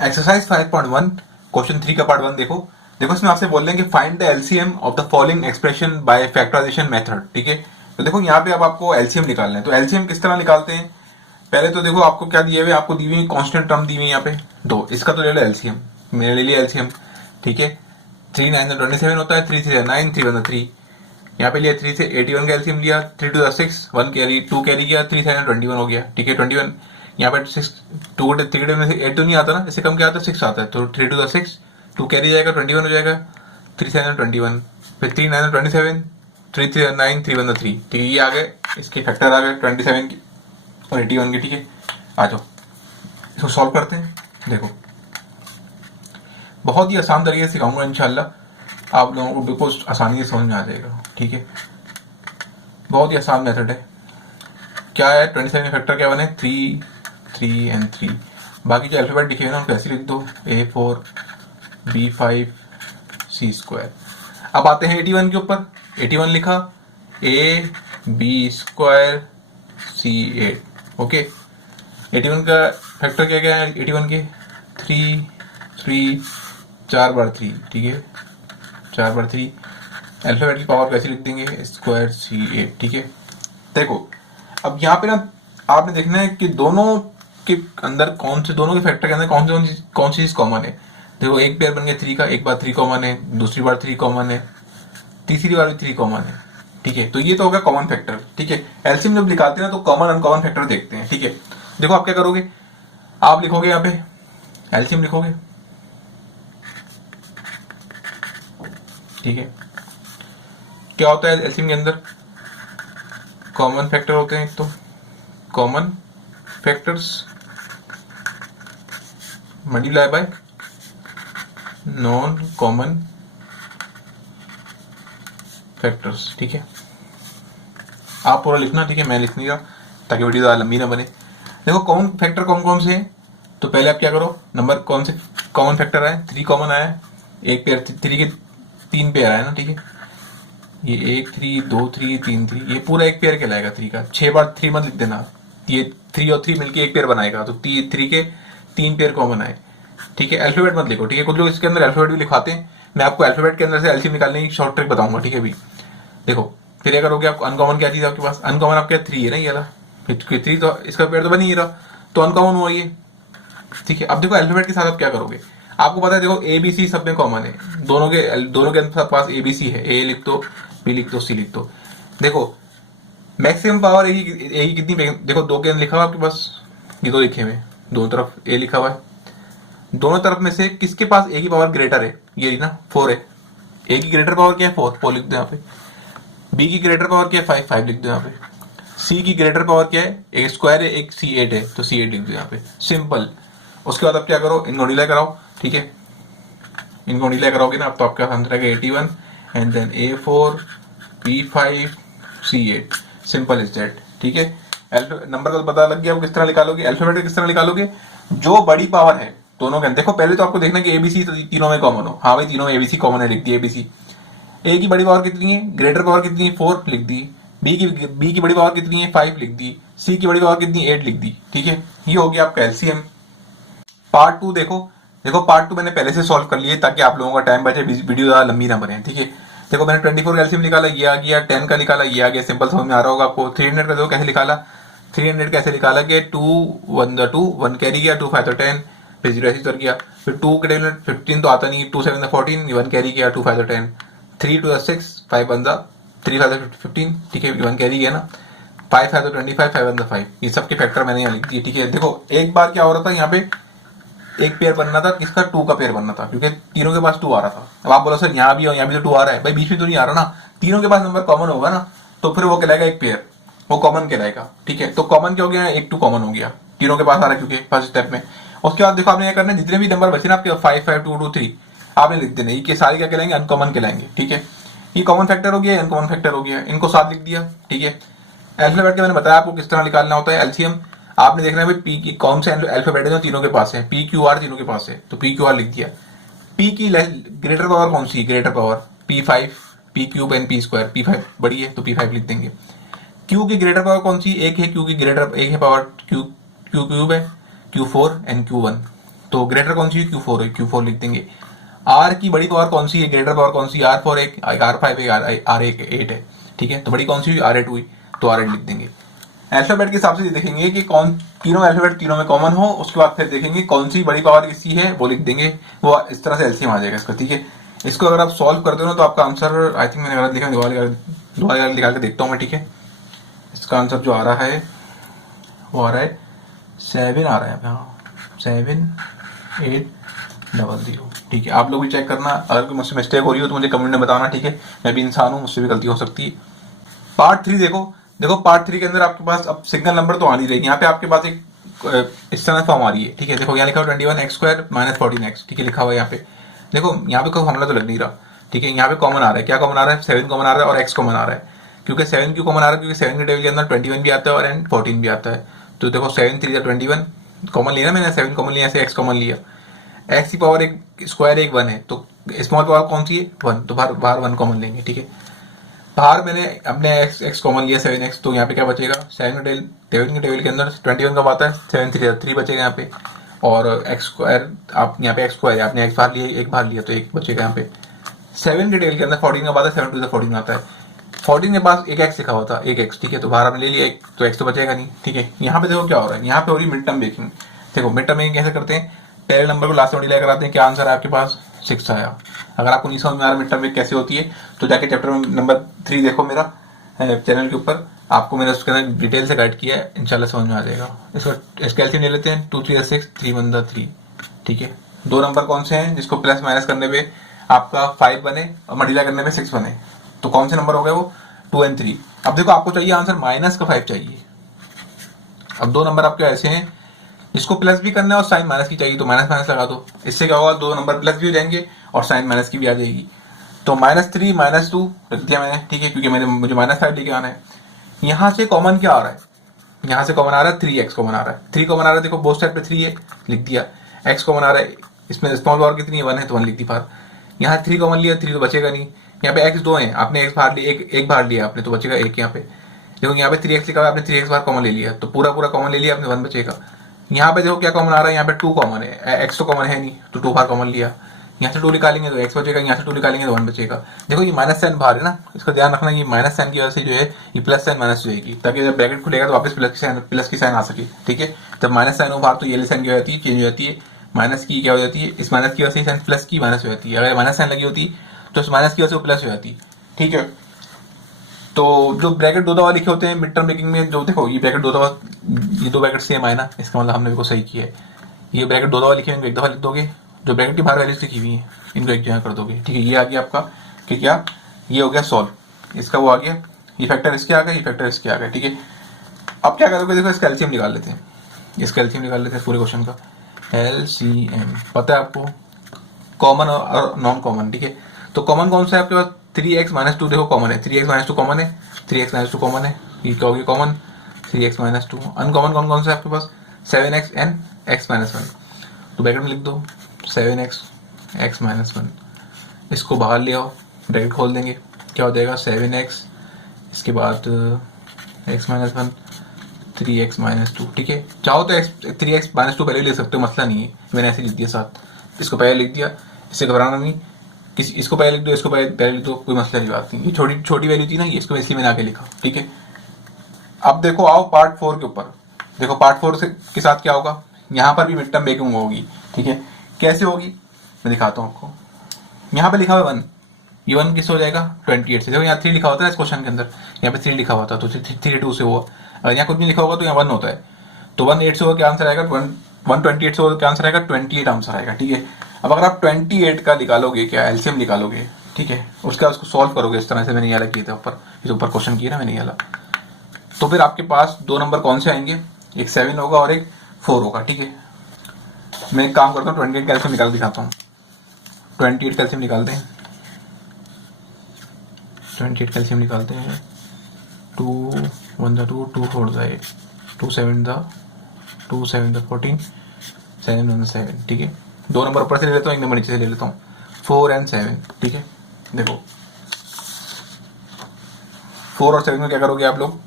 Exercise 5.1 question 3 का part 1 देखो। देखो इसमें आपसे बोल रहे हैं कि find the LCM of the following expression by factorisation method. ठीक है, तो देखो यहाँ पे अब आपको एलसीएम निकालना है। तो एलसीएम किस तरह निकालते हैं, पहले तो देखो आपको क्या दिए हुए, आपको दी हुई कांस्टेंट टर्म दी हुई यहाँ पे दो, इसका तो ले लो एलसीएम, मैंने ले लिया एलसीएम। ठीक है, 3 9 27 होता है, 3 3 9 3 1 3, यहाँ पे लिया 3 से 81 का एलसीएम लिया, 3 2 6 1 कैरी 2 कैरी किया, 3 7 21 हो गया। ठीक है, 21 यहाँ पे 6 2 3 में से 8 तो नहीं आता ना, इससे कम क्या आता है 6 आता है, तो 3 2 6 2 कैरी जाएगा 21 हो जाएगा, 3 7 21, फिर 3 9 27 3 3 9 3 1 3। ठीक है, ये आ गए इसके फैक्टर आ गए 27 की और 81 के। ठीक है, आ जाओ इसको सॉल्व करते हैं। देखो बहुत ही आसान तरीके से सिखाऊंगा, इंशाल्लाह आप लोगों को बिल्कुल आसानी से समझ में आ जाएगा। ठीक है, बहुत ही आसान मेथड है। क्या है 27 फैक्टर क्या बने 3 3 एंड 3। बाकी जो अल्फाबेट लिखे हैं ना उनको ऐसे लिख दो, A4 B5 C²। अब आते हैं 81 के ऊपर। 81 लिखा AB² C8। ओके, 81 का फैक्टर क्या क्या है 81 के 3 3 4 बार 3। ठीक है, 4 बार 3, अल्फाबेट की पावर कैसे लिख देंगे स्क्वायर C8। ठीक है, देखो अब यहाँ पे ना आपने देखना है कि दोनों के अंदर कौन से, दोनों के फैक्टर के अंदर कौन सी चीज कॉमन है। देखो एक पेयर बन गया 3 का, एक बार 3 कॉमन है, दूसरी बार 3 कॉमन है, तीसरी बार भी 3 कॉमन है। ठीक है, तो ये तो होगा कॉमन फैक्टर। ठीक है, एलसीएम जब निकालते हैं ना तो कॉमन अनकॉमन फैक्टर देखते हैं। ठीक है, देखो आप क्या करोगे, आप लिखोगे यहाँ पे एलसीएम लिखोगे। ठीक है, क्या होता है एलसीएम के अंदर, कॉमन फैक्टर होते हैं। एक तो common factors multiply by non common factors. ठीक है, आप पूरा लिखना। ठीक है, मैं लिख नहीं रहा ताकि वीडियो ज़्यादा लंबी ना बने। देखो कॉमन फैक्टर कौन कौन से हैं, तो पहले आप क्या करो, नंबर कौन से कॉमन फैक्टर आए, 3 कॉमन आया, एक पेयर 3 के 3 पेयर आया ना। ठीक है, ये 1 3 2 3 3 3, ये पूरा एक पेयर कहलाएगा 3 का। 6 बार 3 मत लिख देना, ये 3 और 3 मिलके एक पेयर बनाएगा, तो 3 के 3 पेयर कॉमन आए। ठीक है, अल्फाबेट मत लिखो। ठीक है, कुछ लोग इसके अंदर अल्फाबेट भी लिखवाते हैं, मैं आपको अल्फाबेट के अंदर से एलसीएम निकालने की शॉर्ट ट्रिक बताऊंगा। ठीक है, अभी देखो फिर अगर हो गया आपको अनकॉमन, क्या चीज आपके पास अनकॉमन, आपके 3 है ना, ये वाला 3 तो इसका पेयर तो बन ही रहा, तो अनकॉमन हुआ ये। ठीक है, अब देखो अल्फाबेट के साथ आप क्या करोगे, आपको पता है देखो ABC सब में कॉमन है, दोनों के पास ABC है, A लिख दो, B लिख दो, C लिख दो। देखो मैक्सिमम पावर ए की कितनी, देखो 2 के अंदर लिखा हुआ आपके पास, ये 2 लिखे हुए दोनों तरफ A लिखा हुआ है, दोनों तरफ में से किसके पास A की पावर ग्रेटर है, ये ना 4 है। A की ग्रेटर पावर क्या है 4 लिख दो यहाँ पे, B की ग्रेटर पावर क्या है 5 लिख दो यहाँ पे, C की ग्रेटर पावर क्या है, एक स्क्वायर है एक C8 है, तो C8 लिख दो यहाँ पे, सिंपल। उसके बाद आप क्या करो, इनको डिले कराओ। ठीक है, इनको डिले कराओगे ना, अब तो आपका आंसर आएगा 81 and then A4 B5 C8, simple is that. ठीक है, नंबर का तो पता लग गया वो किस तरह निकालोगे, अल्फाबेट किस तरह निकालोगे, जो बड़ी पावर है दोनों के अंदर। देखो पहले तो आपको देखना कि ABC तो तीनों में कॉमन हो, हाँ भाई तीनों में ABC कॉमन है, लिख दी ABC। A की बड़ी पावर कितनी है, ग्रेटर पावर कितनी है 4 लिख दी, B की बड़ी पावर कितनी है 5 लिख दी, C की बड़ी पावर कितनी है 8 लिख दी। ठीक है, ये हो गया आपका एलसीएम। पार्ट 2 देखो, पार्ट 2 मैंने पहले से सॉल्व कर लिए ताकि आप लोगों का टाइम बचे, वीडियो ज्यादा लंबी ना बने। ठीक है, देखो मैंने 24 का एलसीएम निकाला, ये आ गया, 10 का निकाला, ये आ गया, सिंपल समझ में आ रहा होगा आपको। 300 का देखो कैसे निकाला, 300 कैसे निकाला कि 2 1 कैरी गया, 2 5 10, फिर 0 ऐसे उतर गया, फिर 2 के 15 तो आता नहीं, 2 7 14, 1 कैरी गया, 2 5 10, 3 2 6 5 1 3 5 15। ठीक है, 1 कैरी गया ना, 5 5 25, 5 1 5, ये सबके फैक्टर मैंने यहाँ लिख दिए। ठीक है, देखो एक बार क्या हो रहा था, यहाँ पे एक पेयर बनना था, किसका 2 का पेयर बनना था, क्योंकि तीनों के पास 2 आ रहा था। अब आप बोलो सर यहाँ भी और यहाँ भी तो 2 आ रहा है, भाई बीच में तो नहीं आ रहा ना, तीनों के पास नंबर कॉमन होगा ना, तो फिर वो कहलाएगा एक पेयर, वो कॉमन कहलाएगा। ठीक है, तो कॉमन क्या हो गया, 1 2 कॉमन हो गया, तीनों के पास आ रहा है क्योंकि फर्स्ट स्टेप में। उसके बाद देखो आपने क्या करना है, जितने भी नंबर बचे ना आपके 5 5 2 2 3 आपने लिख देने, ये सारे क्या कहलाएंगे अनकॉमन कहलाएंगे। ठीक है, ये कॉमन फैक्टर हो गया, अनकॉमन फैक्टर हो गया, इनको साथ लिख दिया। ठीक है, अल्फाबेट के मैंने बताया आपको किस तरह निकालना होता है एलसीएम। आपने देखना है भाई पी की कौन से अल्फाबेट है जो तीनों के पास है, पी क्यू आर तीनों के पास है, तो पी क्यू आर लिख दिया। पी की ग्रेटर पावर कौन सी, greater power P5, P cube and P² P5 बड़ी है तो P5 लिख देंगे। क्यू की ग्रेटर पावर कौन सी, एक है, क्यू की ग्रेटर एक है पावर, क्यू क्यू क्यूब है, Q4 एंड Q1। तो ग्रेटर कौन सी है, Q4 है, Q4 लिख देंगे। R की बड़ी पावर कौन सी है, ग्रेटर पावर कौन सी, R4 है, R5 है, R8 है, ठीक है। तो बड़ी कौन सी हुई, R8 हुई, तो R8 लिख देंगे। अल्फाबेट के हिसाब से देखेंगे कि कौन तीनों अल्फाबेट तीनों में कॉमन हो, उसके बाद फिर देखेंगे कौन सी बड़ी पावर किसकी है, वो लिख देंगे। वो इस तरह से एलसीएम आ जाएगा इसका, ठीक है। इसको अगर आप सॉल्व करते हो ना तो आपका आंसर, आई थिंक मैंने गलत लिखा, दोबारा निकाल के देखता हूँ मैं, ठीक है। इसका आंसर जो आ रहा है वो आ रहा है 7 आ रहा है, हाँ 7800, ठीक है। आप लोग भी चेक करना, अगर कोई मुझसे मिस्टेक हो रही हो तो मुझे कमेंट में बताना, ठीक है। मैं भी इंसान हूँ, मुझसे भी गलती हो सकती है। पार्ट 3 देखो पार्ट 3 के अंदर आपके पास अब सिंगल नंबर तो आ नहीं रहेगी। यहाँ पे आपके पास एक इस तरह फॉर्म आ रही है, ठीक है। देखो यहाँ लिखा हुआ 21x² - 14x, ठीक है, लिखा हुआ है यहाँ पे। देखो यहाँ पे कोई फॉर्मूला तो लग नहीं रहा, ठीक है। यहाँ पे कॉमन आ रहा है, क्या कॉमन आ रहा है, 7 कॉमन आ रहा है और x कॉमन आ रहा है। क्योंकि 7 क्यों कॉमन आ रहा है, क्योंकि 7 के टेबल के अंदर 21 भी आता है और 14 भी आता है। तो देखो 7 3 21 कॉमन लिया ना मैंने, 7 कॉमन लिया, ऐसे x कॉमन लिया। x की पावर एक स्क्वायर एक 1 है, तो स्मॉल पावर कौन सी है, 1, तो बाहर 1 कॉमन लेंगे, ठीक है। बाहर मैंने अपने x कॉमन लिया 7x, तो यहाँ पे क्या बचेगा, 7 के टेबल के अंदर 21 कब आता है, 7 3 बचेगा यहाँ पे। और x² आप यहाँ पे x² है, आपने x बाहर लिया, एक बाहर लिया, तो एक बचेगा यहाँ पे। 7 के टेबल के अंदर 14 कब आता है, 7 2 14 आता है। 14 के पास एक x लिखा हुआ था, एक x, ठीक है। तो बाहर आपने ले लिया एक, तो x तो बचेगा नहीं, ठीक है। यहाँ पे देखो क्या हो रहा है, यहाँ पे हो रही मिड टर्म मेकिंग। देखो मिड टर्म मेकिंग कैसे करते हैं, पहले नंबर को लास्ट में मल्टीप्लाई कराते हैं, क्या आंसर है आपके पास, 6 आया। अगर आपको नहीं समझ में आ रहा मिड टर्म मेकिंग कैसे होती है, तो जाके चैप्टर नंबर 3 देखो मेरा चैनल के ऊपर, आपको मैंने उसके अंदर डिटेल से गाइड किया है, इंशाल्लाह समझ में आ जाएगा। इसका एलसीएम ले लेते हैं, 2 3 6 3 1 3, ठीक है। दो नंबर कौन से हैं जिसको प्लस माइनस करने पे आपका 5 बने और मल्टीप्लाई करने पे 6 बने, तो कौन से नंबर हो गए वो, 2 और 3। अब देखो आपको चाहिए आंसर माइनस का 5 चाहिए। अब दो नंबर आपके ऐसे हैं जिसको प्लस भी करना है और साइन माइनस की चाहिए, तो माइनस माइनस लगा दो। इससे क्या होगा, दो नंबर प्लस भी हो जाएंगे और साइन माइनस की भी आ जाएगी। तो -3 -2 रख दिया मैंने, ठीक है, क्योंकि मुझे -5 लेके आना है। यहाँ से कॉमन क्या आ रहा है, यहाँ से कॉमन आ रहा है 3x कॉमन आ रहा है, 3 कॉमन आ रहा है, देखो बोथ साइड पे 3 है, लिख दिया। x कॉमन आ रहा है, इसमें स्मॉल पावर कितनी है, 1 है, तो 1 लिख दी बाहर। यहाँ 3 कॉमन लिया, 3 तो बचेगा नहीं। यहाँ पे x 2 है, आपने x बाहर लिया, एक बाहर लिया आपने, तो बचेगा 1 यहाँ पे। देखो यहाँ पे 3x लिखा हुआ है, आपने 3x बाहर कॉमन ले लिया, तो पूरा कॉमन ले लिया आपने, 1 बचेगा। यहाँ पे देखो क्या कॉमन आ रहा है, यहाँ पे 2 कॉमन है, x तो कॉमन है नहीं, तो 2 बाहर कॉमन लिया। यहाँ से 2 निकालेंगे तो x बचेगा, यहाँ से 2 निकालेंगे तो 1 बचेगा। देखो ये माइनस साइन बाहर है ना, इसका ध्यान रखना, ये माइनस साइन की वजह से जो है ये प्लस साइन माइनस हो जाएगी, ताकि जब ब्रैकेट खुलेगा तो वापस प्लस की साइन आ सके, ठीक है। जब माइनस साइन हो बाहर तो ये साइन क्या हो जाती है, चेंज हो जाती है, माइनस की क्या हो जाती है, इस माइनस की वजह से साइन प्लस की माइनस हो जाती है। अगर माइनस साइन लगी होती तो इस माइनस की वजह से वो प्लस हो जाती, ठीक है। तो जो ब्रैकेट दो दफा लिखे होते हैं मिड टर्म मेकिंग में, जो देखो ये ब्रैकेट दो दफा, ये दो ब्रैकेट सेम आए ना, इसका मतलब हमने बिल्कुल सही किया है। ये ब्रैकेट दो दफा लिखे हैं, एक दफा लिख दोगे, जो ब्रैकेट की बाहर वैल्यूज लिखी हुई है इनको एक जगह कर दोगे, ठीक है। ये आ गया आपका कि क्या, ये हो गया सॉल्व, इसका वो आ गया, ये फैक्टर इसके आ गए, ये फैक्टर इसके आ गए, ठीक है। अब क्या करोगे, देखो इसका एलसीएम निकाल लेते हैं, इसका एलसीएम निकाल लेते हैं पूरे क्वेश्चन का। एलसीएम पता है आपको, कॉमन और नॉन कॉमन, ठीक है। तो कॉमन कौन सा है आपके पास, 3x - 2 देखो कॉमन है, 3x - 2 कॉमन है, 3x - 2 कॉमन है, ये क्या होगी कॉमन, 3x - 2। अनकॉमन कौन कौन सा है आपके पास, 7x एंड x - 1, तो ब्रैकेट में लिख दो 7x x - 1, इसको बाहर ले आओ, ब्रैकेट खोल देंगे, क्या हो जाएगा 7x, इसके बाद x - 1 3x - 2, ठीक है। चाहो तो 3x - 2 पहले ले सकते हो, मसला नहीं है, मैंने ऐसे लिख दिया साथ, इसको पहले लिख दिया, इससे घबराना नहीं, इसको पहले लिख दो, इसको पहले लिख दो, कोई मसला नहीं, बात नहीं। ये छोटी छोटी वैल्यू थी ना, ये इसको इसलिए मैंने आगे लिखा, ठीक है। अब देखो आओ पार्ट 4 के ऊपर, देखो पार्ट 4 के साथ क्या होगा, यहाँ पर भी मिड टर्म मेकिंग होगी, ठीक है। कैसे होगी मैं दिखाता हूँ आपको। यहाँ पे लिखा हुआ 1, ये 1 किससे हो जाएगा, 28 से। देखो यहाँ 3 लिखा होता है इस क्वेश्चन के अंदर, यहाँ पे 3 लिखा हुआ था, तो 32 से हुआ। अगर यहाँ कुछ नहीं लिखा होगा तो यहाँ 1 होता है, तो 1 8 से होगा, क्या आंसर आएगा, 128 से होगा, क्या आंसर आएगा, 28 आंसर आएगा, ठीक है। अब अगर आप 28 का निकालोगे, क्या एलसीएम निकालोगे, ठीक है, उसके बाद उसको सॉल्व करोगे इस तरह से, मैंने ये वाला किया था ऊपर, इस ऊपर क्वेश्चन किया ना मैंने ये वाला, तो फिर आपके पास दो नंबर कौन से आएंगे, एक 7 होगा और एक 4 होगा, ठीक है। मैं एक काम करता हूँ, 28 का एलसीएम निकाल दिखाता हूँ। 28 का एलसीएम निकालते हैं, 28 का एलसीएम निकालते हैं, 2 1 2 2 4 8 2 7 14 7 1 7, ठीक है। दो नंबर ऊपर से ले लेता हूँ, एक नंबर नीचे से ले लेता हूँ, 4 और 7, ठीक है। देखो 4 और 7 में क्या करोगे आप लोग,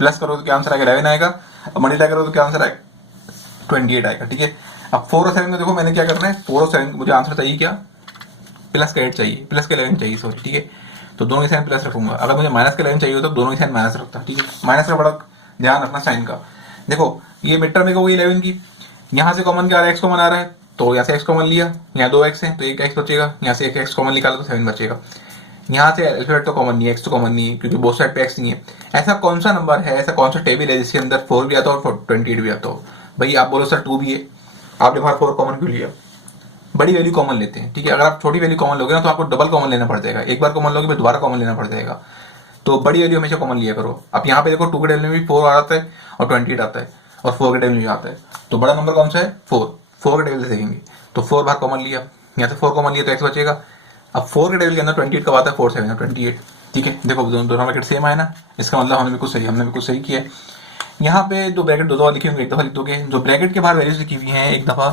प्लस करोगे तो क्या आंसर आएगा, 11 आएगा, और मल्टीप्लाई करोगे तो क्या आंसर आएगा, 28 आएगा, ठीक है। अब 4 और 7 में देखो मैंने क्या करना है, 4 और 7 मुझे आंसर चाहिए क्या, प्लस का 8 चाहिए, प्लस का 11 चाहिए सॉरी, ठीक है। तो दोनों के साइन प्लस रखूंगा। अगर मुझे माइनस का 11 चाहिए होता तो दोनों के साइन माइनस रखता, ठीक है। माइनस का बड़ा ध्यान रखना साइन का। देखो ये मिड टर्म हो गई 11 की, यहाँ से कॉमन क्या आ रहा है, एक्स कॉमन आ रहा है, तो यहाँ से एक्स कॉमन लिया, यहाँ 2x है तो एक एक्स बचेगा, यहाँ से एक एक्स कॉमन निकाला तो 7 बचेगा। यहाँ से अल्फाबेट तो कॉमन नहीं है, एक्स तो कॉमन नहीं है क्योंकि बोथ साइड पे एक्स नहीं है। ऐसा कौन सा नंबर है, ऐसा कौन सा टेबल है जिसके अंदर 4 भी आता हो और 28 भी आता हो। भाई आप बोलो सर 2 भी है, आपने बाहर 4 कॉमन क्यों लिया, बड़ी वैल्यू कॉमन लेते हैं, ठीक है। अगर आप छोटी वैल्यू कॉमन लोगे ना तो आपको डबल कॉमन लेना पड़ जाएगा, एक बार कॉमन लोगे फिर दोबारा कॉमन लेना पड़ जाएगा। तो बड़ी वैल्यू हमेशा कॉमन लिया करो। अब यहाँ पे देखो 2 के टेबल में भी 4 आता है और 28 आता है और 4 के टेबल में भी आता है, तो बड़ा नंबर कौन सा है, 4 के टेबल से देखेंगे तो 4 बाहर कॉमन लिया, यहाँ से 4 कॉमन लिया तो एक्स बचेगा। अब 4 के टेबल के अंदर 28 कब आता है, 4 7 28, ठीक है। देखो दोनों ब्रैकेट सेम आए ना, इसका मतलब हमने बिल्कुल सही किया है। यहाँ पे जो ब्रैकेट 2 दफा लिखे होंगे एक दफा लिख दोगे, जो ब्रैकेट के बाहर वैल्यूज लिखी हुई हैं एक दफा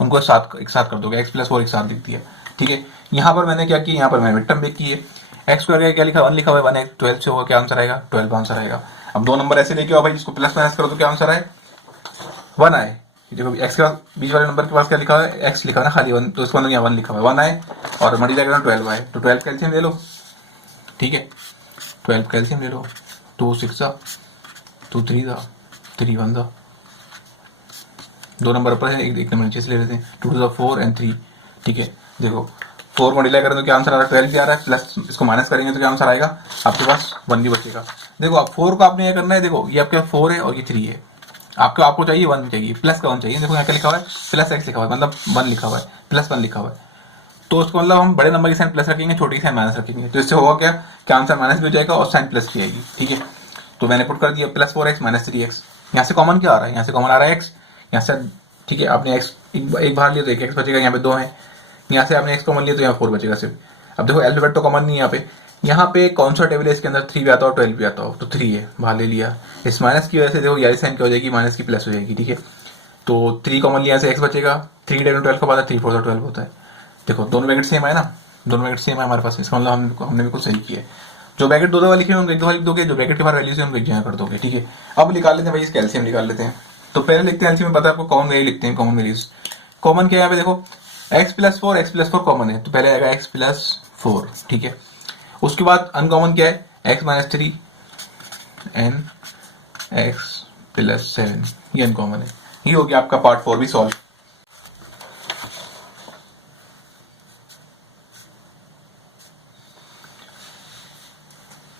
उनको एक साथ कर दोगे, एक्स प्लस 4 एक साथ लिख दिया, ठीक है। यहाँ पर मैंने क्या किया, यहाँ पर मैंने मिड टर्म ब्रेक की है, एक्स स्क्वायर क्या लिखा 1 लिखा हुआ है, 1 है 12 से होगा, क्या आंसर आएगा 12 आंसर आएगा। अब दो नंबर ऐसे लेके आओ भाई, इसको प्लस माइनस करो तो क्या आंसर आए 1 आए। देखो एक्स के बाद बीच वाले नंबर के पास क्या लिखा हुआ है, एक्स लिखा है ना खाली 1, तो इसको यहाँ 1 लिखा हुआ है, 1 आए और मल्टीप्लाई करना 12 आए, तो 12 कैल्सियम ले लो, ठीक है। 12 कैल्सियम ले लो, 2 6 2 3 3 1 दो नंबर ऊपर है, एक नंबर नीचे से ले लेते हैं, 2 4 एंड 3, ठीक है। देखो 4 मल्टीप्लाई करें तो क्या आंसर आ रहा है 12 भी आ रहा है, प्लस इसको माइनस करेंगे तो क्या आंसर आएगा, आपके पास 1 भी बचेगा। देखो अब 4 को आपने ये करना है, देखो ये आपके 4 है और ये 3 है, आपको चाहिए 1 चाहिए, प्लस का 1 चाहिए। देखो यहाँ क्या लिखा हुआ है, प्लस एक्स लिखा हुआ है, मतलब 1 लिखा हुआ है, प्लस 1 लिखा हुआ है, तो उसको मतलब हम बड़े नंबर की साइन प्लस रखेंगे, छोटी की साइन माइनस रखेंगे, तो इससे होगा क्या आंसर माइनस भी हो जाएगा और साइन प्लस भी आएगी, ठीक है। तो मैंने पुट कर दिया प्लस 4x माइनस 3x, यहाँ से कॉमन क्या आ रहा है, यहाँ से कॉमन आ रहा है x, यहाँ से, ठीक है। आपने x एक बाहर लिया तो एक x बचेगा, यहाँ पे 2 है, यहाँ से आपने x कॉमन लिया तो यहाँ 4 बचेगा सिर्फ। अब देखो अल्फाबेट तो कॉमन नहीं है यहाँ पे कौन सा टेबल है इसके अंदर 3 भी आता हो 12 भी आता हो, तो 3 है बाहर ले लिया, इस माइनस की वजह से देखो यारी साइन क्या हो जाएगी, माइनस की प्लस हो जाएगी, ठीक है। तो 3 कॉमन लिया से x बचेगा, 3 टेबल 12 का बाद 3 4 12 होता है। देखो दोनों ब्रैकेट सेम है ना, दोनों ब्रैकेट सेम है हमारे पास, इसका मतलब हमने बिल्कुल सही किया है। जो ब्रैकेट 2 दफा लिखे होंगे एक दफा लिख दोगे, जो ब्रैकेट के बाहर वैल्यूज है उनको एक जगह कर दोगे, ठीक है। अब निकाल लेते हैं भाई, इस कैल्शियम निकाल लेते हैं। तो पहले लिखते हैं एलसीएम में, पता है आपको कॉमन वैल्यू लिखते हैं, कॉमन वैल्यूज। कॉमन क्या है यहाँ पे देखो, x प्लस 4 कॉमन है तो पहले आएगा x प्लस 4, ठीक है। उसके बाद अनकॉमन क्या है, x minus 3 and x plus 7, ये अनकॉमन है। ये हो गया आपका पार्ट 4 भी सॉल्व।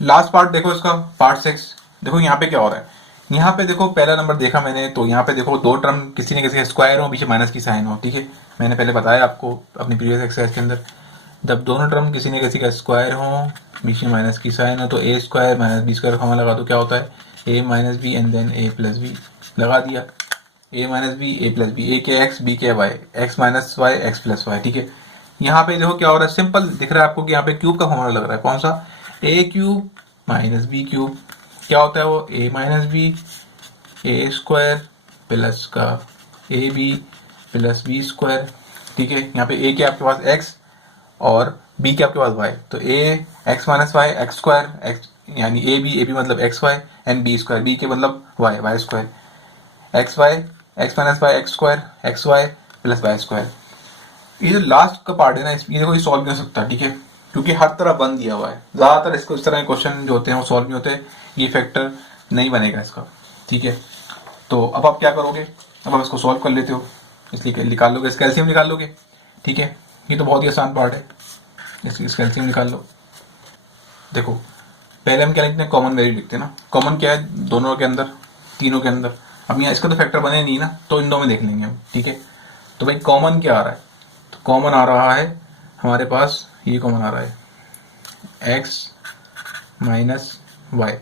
लास्ट पार्ट देखो इसका, पार्ट 6। देखो यहाँ पे क्या हो रहा है, यहाँ पे देखो पहला नंबर देखा मैंने, तो यहाँ पे देखो दो टर्म किसी न किसी स्क्वायर हो, पीछे माइनस की साइन हो, ठीक है। मैंने पहले बताया आपको अपनी प्रीवियस एक्सरसाइज के अंदर, जब दोनों टर्म किसी न किसी का स्क्वायर हो, बीच में माइनस की साइन हो, तो A square minus B square formula लगा, तो क्या होता है A minus B and then A plus B, लगा दिया A minus B A plus B, A के एक्स बी के Y, X minus Y X plus Y, ठीक है। यहाँ पे देखो क्या हो रहा है, सिंपल दिख रहा है आपको कि यहाँ पे क्यूब का फॉर्मूला लग रहा है, कौन सा, A cube minus B cube, क्या होता है वो A minus B A square plus का A B plus B square, ठीक है। यहाँ पे ए के आपके पास एक्स और बी के आपके पास वाई, तो A X minus Y X square, X यानी ए बी मतलब X Y and B square, B के मतलब Y Y square, X Y X minus Y X square X Y plus Y square. ये जो last का part है ना, ये देखो ये सॉल्व नहीं हो सकता, ठीक है, क्योंकि हर तरह बन दिया हुआ है। ज्यादातर इसको इस तरह के क्वेश्चन जो होते हैं वो सॉल्व नहीं होते, ये फैक्टर नहीं बनेगा इसका, ठीक है। तो अब आप क्या करोगे, अब आप इसको सॉल्व कर लेते हो, इसलिए निकाल लोगे, इसका एलसीएम निकाल लोगे, ठीक है। ये तो बहुत ही आसान पार्ट है, इसका एलसीएम निकाल लो। देखो पहले हम क्या लिखते हैं, कॉमन वैल्यू लिखते हैं ना, कॉमन क्या है दोनों के अंदर, तीनों के अंदर। अब यहाँ इसका तो फैक्टर बने नहीं ना, तो इन दो में देख लेंगे हम, ठीक है। तो भाई कॉमन क्या आ रहा है, तो कॉमन आ रहा है हमारे पास, ये कॉमन आ रहा है x माइनस वाई,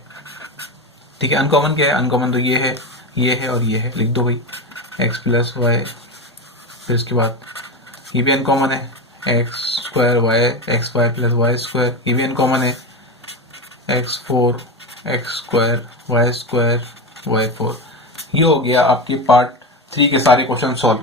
ठीक है। अनकॉमन क्या है, अनकॉमन तो ये है और ये है, लिख दो भाई x प्लस वाई, फिर उसके बाद ये भी अनकॉमन है X square Y X Y plus Y square, ये भी अनकॉमन है x4 x square Y Y 4। ये हो गया आपके पार्ट 3 के सारे क्वेश्चन सॉल्व।